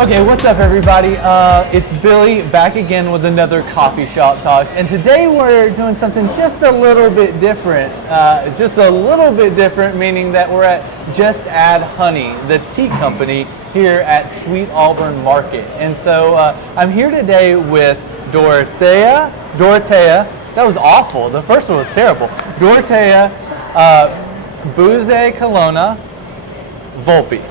Okay, what's up everybody? It's Billy back again with another Coffee Shop Talks, and today we're doing something just a little bit different. Meaning that we're at Just Add Honey, the tea company here at Sweet Auburn Market. And so I'm here today with Dorothea, that was awful, the first one was terrible. Dorothea Bozicolona-Volpe.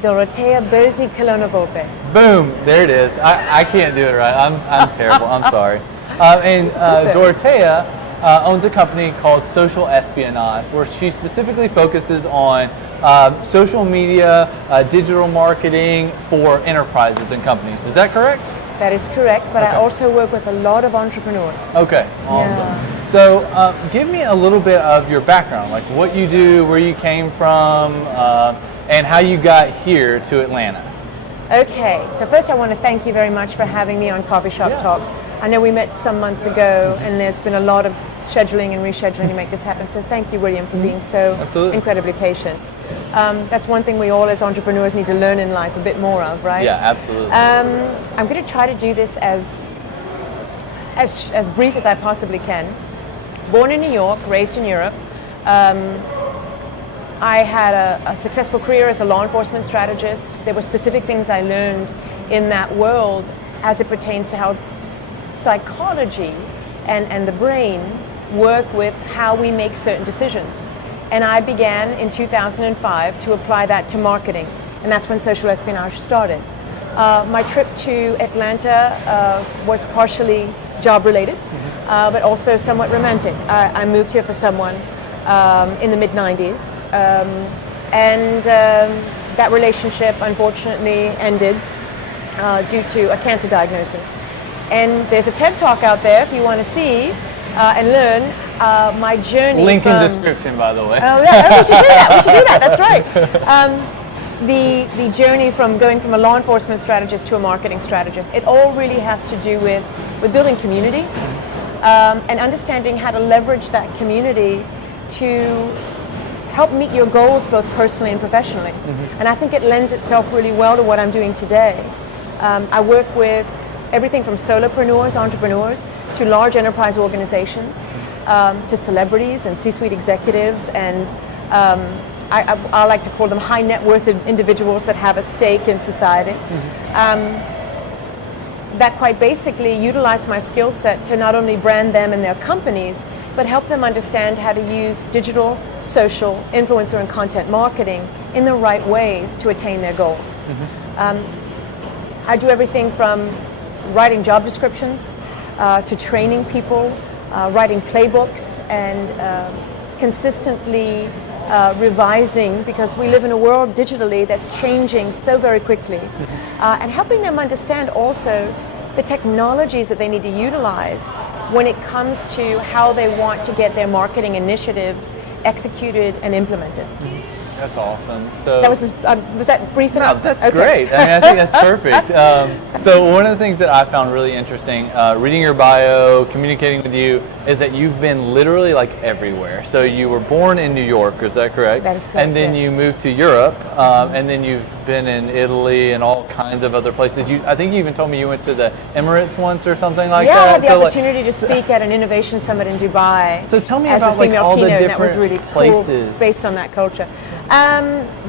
Dorothea Bozicolona-Volpe. Boom, there it is. I can't do it right. I'm terrible. I'm sorry. Dorothea owns a company called Social Espionage, where she specifically focuses on social media, digital marketing for enterprises and companies. Is that correct? That is correct, but Okay. I also work with a lot of entrepreneurs. Okay, awesome. Yeah. So give me a little bit of your background, like what you do, where you came from, and how you got here to Atlanta. Okay, so first I want to thank you very much for having me on Coffee Shop Talks. I know we met some months ago, and there's been a lot of scheduling and rescheduling to make this happen, so thank you, William, for being so incredibly patient. That's one thing we all as entrepreneurs need to learn in life a bit more of, right? Yeah, absolutely. I'm going to try to do this as brief as I possibly can. Born in New York, raised in Europe. I had a successful career as a law enforcement strategist. There were specific things I learned in that world as it pertains to how psychology and the brain work with how we make certain decisions. And I began in 2005 to apply that to marketing, and that's when Social Espionage started. My trip to Atlanta was partially job-related, but also somewhat romantic. I moved here for someone in the mid-90s, and that relationship unfortunately ended due to a cancer diagnosis. And there's a TED Talk out there if you want to see and learn my journey. Link in description, by the way. Oh yeah, we should do that. We should do that. That's right. The journey from going from a law enforcement strategist to a marketing strategist. It all really has to do with building community and understanding how to leverage that community to help meet your goals both personally and professionally. And I think it lends itself really well to what I'm doing today. I work with everything from solopreneurs, entrepreneurs, to large enterprise organizations, to celebrities and C-suite executives, and I like to call them high net worth individuals that have a stake in society. That quite basically utilize my skill set to not only brand them and their companies, but help them understand how to use digital, social, influencer, and content marketing in the right ways to attain their goals. I do everything from writing job descriptions to training people, writing playbooks, and consistently revising, because we live in a world digitally that's changing so very quickly, and helping them understand also the technologies that they need to utilize when it comes to how they want to get their marketing initiatives executed and implemented. That's awesome. So that was that brief enough? No, that's great. I mean, I think that's perfect. So one of the things that I found really interesting, reading your bio, communicating with you, is that you've been literally like everywhere. So you were born in New York, is that correct? That is correct. And then you moved to Europe, and then you've been in Italy and all kinds of other places. I think you even told me you went to the Emirates once or something like that. Yeah, I had the opportunity to speak at an innovation summit in Dubai. So tell me as about a female all the keynote, different and that was really places. cool based on that culture.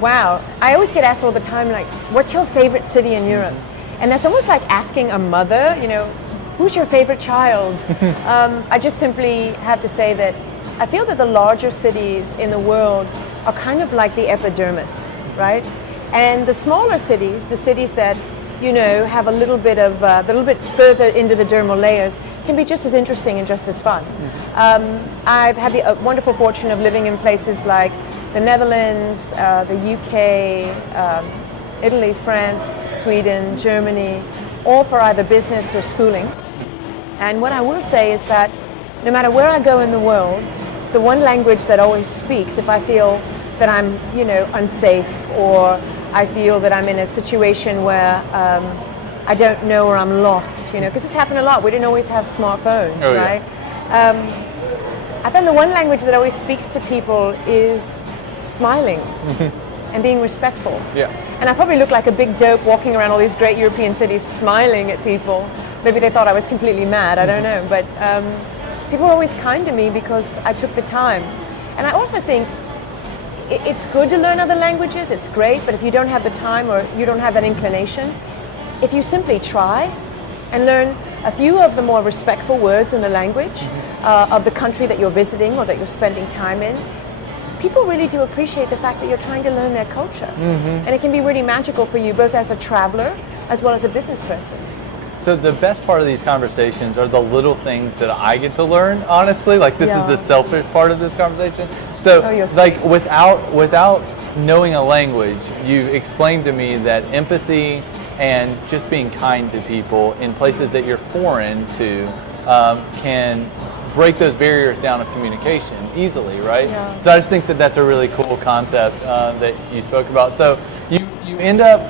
Wow, I always get asked all the time, like, what's your favorite city in Europe? And that's almost like asking a mother, you know, who's your favorite child? I just simply have to say that I feel that the larger cities in the world are kind of like the epidermis, right? And the smaller cities, the cities that, you know, have a little bit further into the dermal layers, can be just as interesting and just as fun. I've had the wonderful fortune of living in places like the Netherlands, the UK, Italy, France, Sweden, Germany, all for either business or schooling. And what I will say is that no matter where I go in the world, the one language that always speaks, if I feel that I'm, you know, unsafe, or I feel that I'm in a situation where I don't know, or I'm lost, you know, because this happened a lot. We didn't always have smartphones, right? I find the one language that always speaks to people is smiling. and being respectful. Yeah. And I probably look like a big dope walking around all these great European cities smiling at people. Maybe they thought I was completely mad, I don't know. But people were always kind to me because I took the time. And I also think it's good to learn other languages, it's great, but if you don't have the time or you don't have that inclination, if you simply try and learn a few of the more respectful words in the language of the country that you're visiting or that you're spending time in, people really do appreciate the fact that you're trying to learn their culture. And it can be really magical for you, both as a traveler as well as a business person. So the best part of these conversations are the little things that I get to learn, honestly. Like this is the selfish part of this conversation. So like without knowing a language, you explained to me that empathy and just being kind to people in places that you're foreign to can break those barriers down of communication easily, right? Yeah. So I just think that that's a really cool concept that you spoke about. So you end up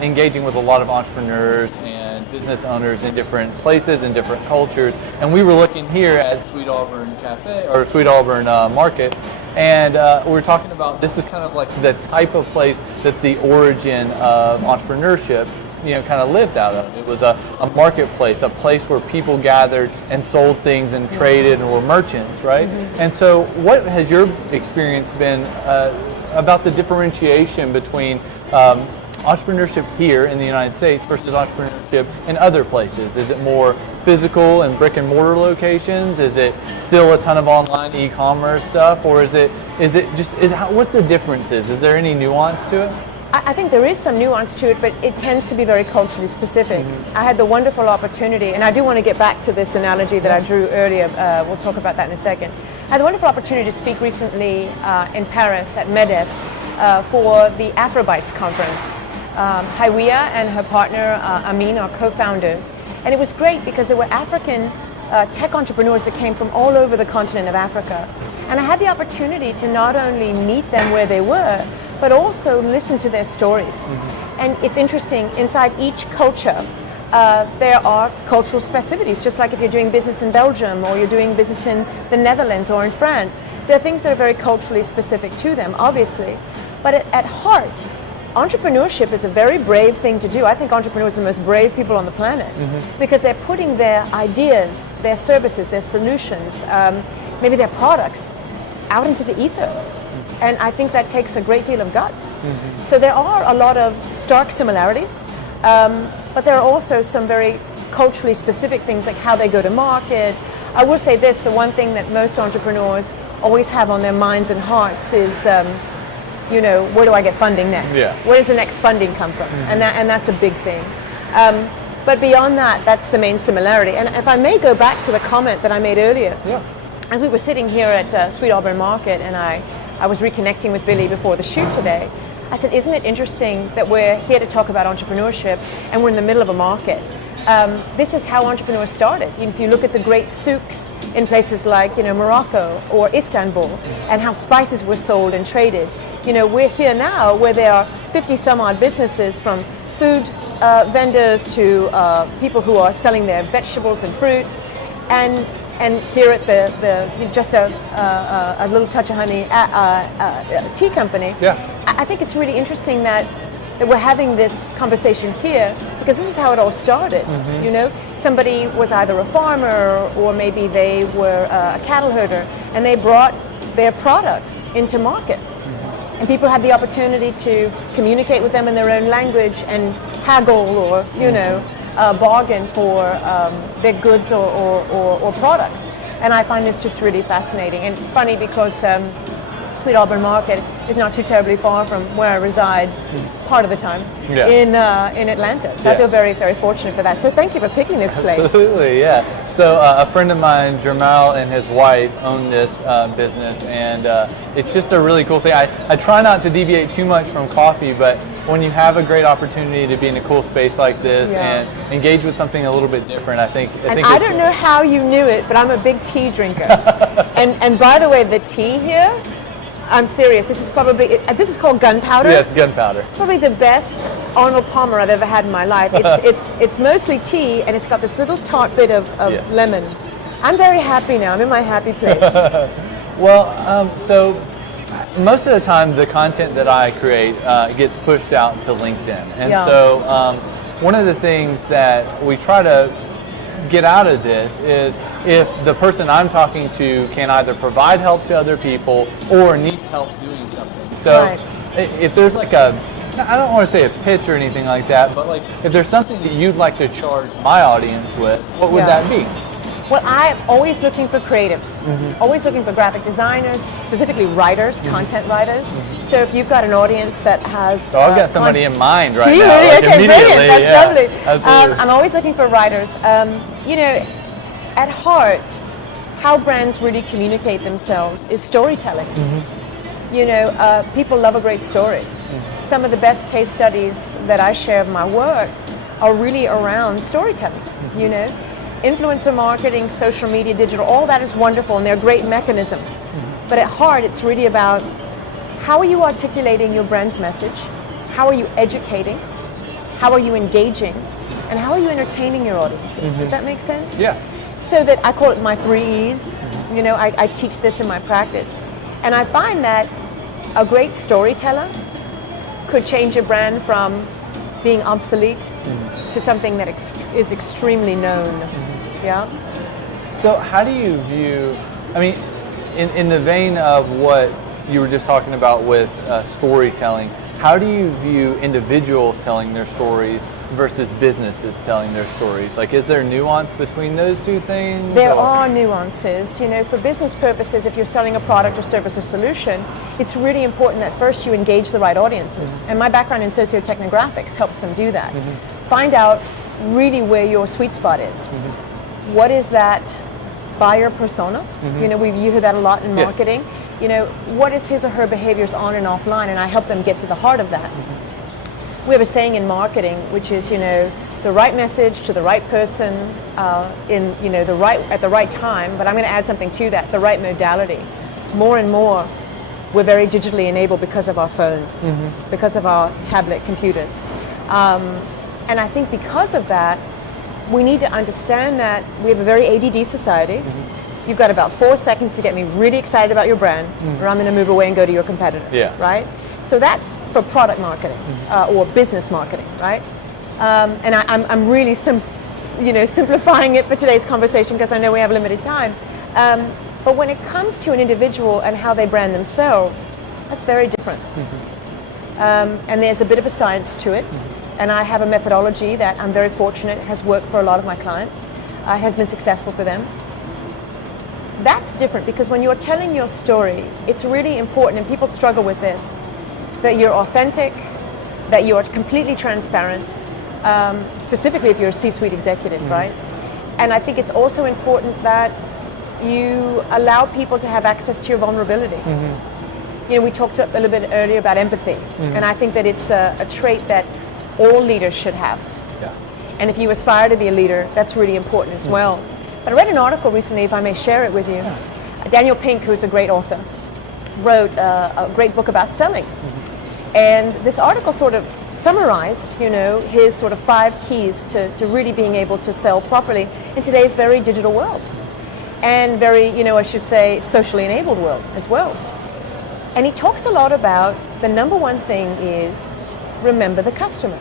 engaging with a lot of entrepreneurs and business owners in different places and different cultures. And we were looking here at Sweet Auburn Cafe or Sweet Auburn Market, and we were talking about this is kind of like the type of place that the origin of entrepreneurship kind of lived out of. It was a marketplace, a place where people gathered and sold things and traded and were merchants, right? And so what has your experience been about the differentiation between entrepreneurship here in the United States versus entrepreneurship in other places? Is it more physical and brick and mortar locations? Is it still a ton of online e-commerce stuff, or what's the differences? Is there any nuance to it? I think there is some nuance to it, but it tends to be very culturally specific. I had the wonderful opportunity, and I do want to get back to this analogy that I drew earlier. We'll talk about that in a second. I had the wonderful opportunity to speak recently in Paris at MEDEF for the Afrobytes conference. Haiwia and her partner Amin are co-founders, and it was great because there were African tech entrepreneurs that came from all over the continent of Africa. And I had the opportunity to not only meet them where they were, but also listen to their stories. And it's interesting, inside each culture, there are cultural specificities, just like if you're doing business in Belgium or you're doing business in the Netherlands or in France. There are things that are very culturally specific to them, obviously. But at heart, entrepreneurship is a very brave thing to do. I think entrepreneurs are the most brave people on the planet because they're putting their ideas, their services, their solutions, maybe their products out into the ether. And I think that takes a great deal of guts. So there are a lot of stark similarities, but there are also some very culturally specific things like how they go to market. I will say this, the one thing that most entrepreneurs always have on their minds and hearts is, where do I get funding next? Yeah. Where does the next funding come from? And that's a big thing. But beyond that, that's the main similarity. And if I may go back to the comment that I made earlier, as we were sitting here at Sweet Auburn Market and I was reconnecting with Billy before the shoot today, I said, isn't it interesting that we're here to talk about entrepreneurship and we're in the middle of a market? This is how entrepreneurs started. If you look at the great souks in places like Morocco or Istanbul and how spices were sold and traded, we're here now where there are 50 some odd businesses, from food vendors to people who are selling their vegetables and fruits, and here at the just a little touch of honey tea company. I think it's really interesting that we're having this conversation here because this is how it all started. Somebody was either a farmer or maybe they were a cattle herder, and they brought their products into market. And people had the opportunity to communicate with them in their own language and haggle or, bargain for their goods or products. And I find this just really fascinating. And it's funny because Sweet Auburn Market is not too terribly far from where I reside part of the time in Atlanta. So I feel very, very fortunate for that. So thank you for picking this place. Absolutely, yeah. So a friend of mine, Jamal, and his wife own this business, and it's just a really cool thing. I try not to deviate too much from coffee, but when you have a great opportunity to be in a cool space like this and engage with something a little bit different, I think I don't know how you knew it, but I'm a big tea drinker. and by the way, the tea here, I'm serious. This is called gunpowder. Yeah, it's gunpowder. It's probably the best Arnold Palmer I've ever had in my life. It's mostly tea, and it's got this little tart bit of lemon. I'm very happy now. I'm in my happy place. Well, so most of the time the content that I create gets pushed out to LinkedIn. And Yeah. so one of the things that we try to get out of this is if the person I'm talking to can either provide help to other people or needs help doing something. So Right. if there's like I don't want to say a pitch or anything like that, but like if there's something that you'd like to charge my audience with, what would Yeah. that be? Well, I'm always looking for creatives, always looking for graphic designers, specifically writers, content writers. So if you've got an audience that has... So I've got somebody in mind right Do you now. really? Like Okay, brilliant. immediately, That's lovely. Absolutely. I'm always looking for writers. You know, at heart, how brands really communicate themselves is storytelling. You know, people love a great story. Some of the best case studies that I share of my work are really around storytelling, you know. Influencer marketing, social media, digital, all that is wonderful and they're great mechanisms. But at heart, it's really about how are you articulating your brand's message? How are you educating? How are you engaging? And how are you entertaining your audiences? Does that make sense? Yeah. So that I call it my 3 E's. You know, I teach this in my practice. And I find that a great storyteller could change a brand from being obsolete to something that is extremely known. Yeah. So how do you view, I mean, in the vein of what you were just talking about with storytelling, how do you view individuals telling their stories versus businesses telling their stories? Like, is there nuance between those two things? There are nuances. You know, for business purposes, if you're selling a product or service or solution, it's really important that first you engage the right audiences. And my background in sociotechnographics helps them do that. Find out really where your sweet spot is. What is that buyer persona? You know, you hear that a lot in marketing. You know, what is his or her behaviors on and offline? And I help them get to the heart of that. We have a saying in marketing, which is, you know, the right message to the right person in, you know, at the right time. But I'm going to add something to that: the right modality. More and more, we're very digitally enabled because of our phones, because of our tablet computers, and I think because of that, we need to understand that we have a very ADD society. You've got about 4 seconds to get me really excited about your brand, or I'm going to move away and go to your competitor. Yeah. Right. So that's for product marketing or business marketing, right? And I'm really simplifying it for today's conversation because I know we have limited time. But when it comes to an individual and how they brand themselves, that's very different. And there's a bit of a science to it. And I have a methodology that I'm very fortunate has worked for a lot of my clients, has been successful for them. That's different because when you're telling your story, it's really important, and people struggle with this, that you're authentic, that you're completely transparent, specifically if you're a C-suite executive, right? And I think it's also important that you allow people to have access to your vulnerability. You know, we talked a little bit earlier about empathy, and I think that it's a trait that all leaders should have. Yeah. And if you aspire to be a leader, that's really important as well. But I read an article recently, if I may share it with you. Daniel Pink, who's a great author, wrote a great book about selling. And this article sort of summarized, you know, his sort of 5 keys to really being able to sell properly in today's very digital world. And very, you know, I should say, socially enabled world as well. And he talks a lot about the number one thing is remember the customer.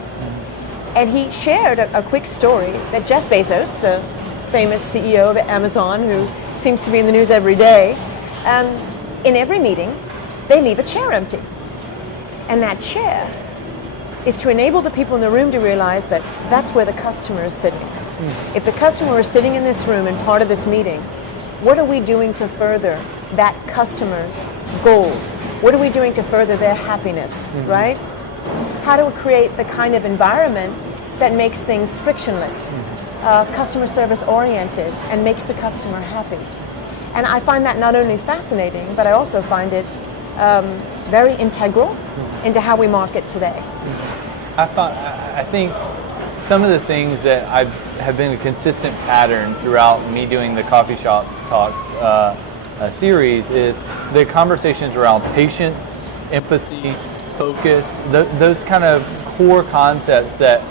And he shared a quick story that Jeff Bezos, the famous CEO of Amazon, who seems to be in the news every day, in every meeting, they leave a chair empty. And that chair is to enable the people in the room to realize that that's where the customer is sitting. If the customer is sitting in this room and part of this meeting, what are we doing to further that customer's goals? What are we doing to further their happiness, right? How do we create the kind of environment that makes things frictionless, customer service oriented, and makes the customer happy? And I find that not only fascinating, but I also find it very integral into how we market today. I think some of the things that have been a consistent pattern throughout me doing the coffee shop talks series is the conversations around patience, empathy, focus, those kind of core concepts that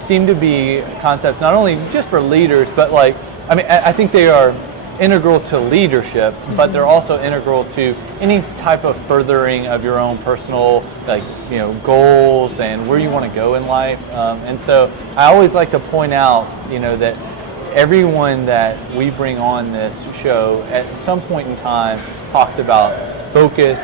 seem to be concepts not only just for leaders, but like, I mean, I think they are integral to leadership, but they're also integral to any type of furthering of your own personal, like, you know, goals and where you want to go in life. And so I always like to point out, you know, that everyone that we bring on this show at some point in time talks about focus,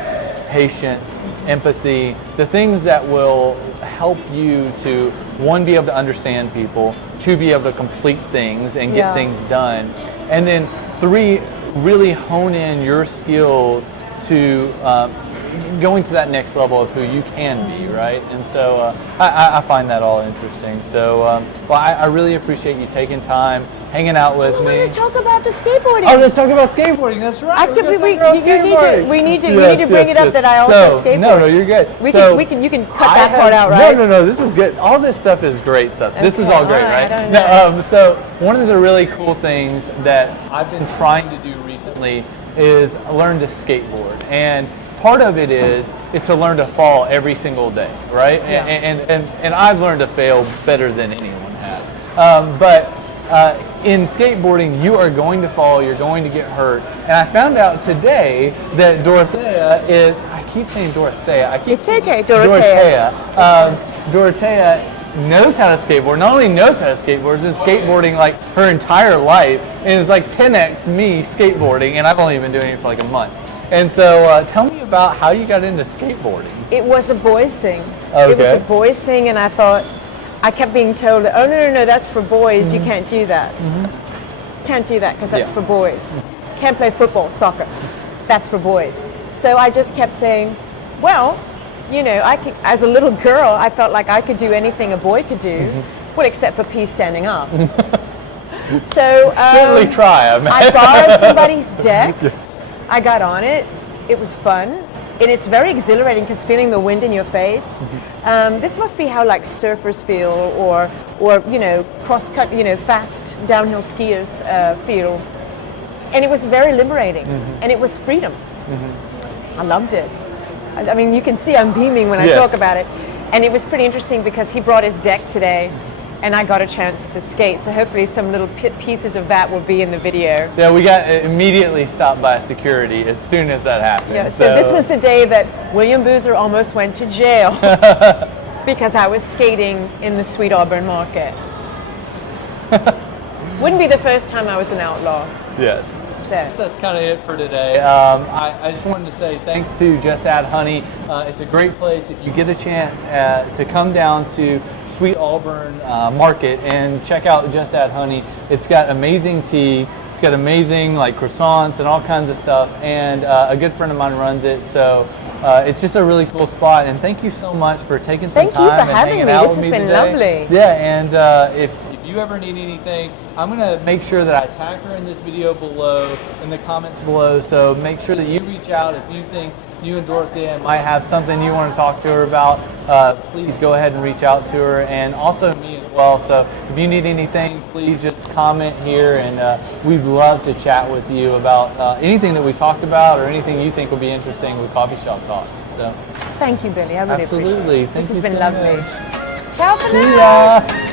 patience, empathy, the things that will help you to, one, be able to understand people, two, be able to complete things and get things done, and then three, really hone in your skills to going to that next level of who you can be, right? And so I find that all interesting. So, well, I really appreciate you taking time, hanging out with me. I want to talk about the skateboarding. Oh, let's talk about skateboarding. That's right. We need to bring it up that I also skateboard. No, you're good. You can cut that part out, right? No, this is good. All this stuff is great stuff. This is all great, right? So one of the really cool things that I've been trying to do recently is learn to skateboard, and part of it is to learn to fall every single day, right? Yeah. And I've learned to fail better than anyone has. But in skateboarding, you are going to fall, you're going to get hurt. And I found out today that Dorothea is, I keep saying Dorothea. It's okay, Dorothea. Dorothea knows how to skateboard, not only knows how to skateboard, has been skateboarding like her entire life, and is like 10x me skateboarding, and I've only been doing it for like a month. And so tell me about how you got into skateboarding. It was a boys thing. Okay. It was a boys thing, and I thought, I kept being told, oh, no, that's for boys, you can't do that. Can't do that because that's for boys. Can't play football, soccer, that's for boys. So I just kept saying, well, you know, as a little girl, I felt like I could do anything a boy could do, well, except for pee standing up. So certainly try. I borrowed somebody's deck. I got on it. It was fun, and it's very exhilarating because feeling the wind in your face. This must be how like surfers feel, or you know, fast downhill skiers feel. And it was very liberating, and it was freedom. I loved it. I mean, you can see I'm beaming when I talk about it. And it was pretty interesting because he brought his deck today, and I got a chance to skate. So hopefully some little pieces of that will be in the video. Yeah, we got immediately stopped by security as soon as that happened. Yeah, so this was the day that William Boozer almost went to jail because I was skating in the Sweet Auburn Market. Wouldn't be the first time I was an outlaw. Yes. So that's kind of it for today. I just wanted to say thanks to Just Add Honey. It's a great place if you get a chance to come down to Sweet Auburn Market and check out Just Add Honey. It's got amazing tea. It's got amazing like croissants and all kinds of stuff. And a good friend of mine runs it. So it's just a really cool spot. And thank you so much for taking some time. Thank you for having me. This has been lovely. Yeah, and if you ever need anything, I'm going to make sure that I tag her in this video below, in the comments below, so make sure that you reach out if you think you and Dorothea might have something you want to talk to her about. Please go ahead and reach out to her, and also me as well. So if you need anything, please just comment here, and we'd love to chat with you about anything that we talked about or anything you think would be interesting with Coffee Shop Talks. So, thank you, Billy. I really appreciate it. Absolutely. This has been lovely. Much. Ciao for now. See ya.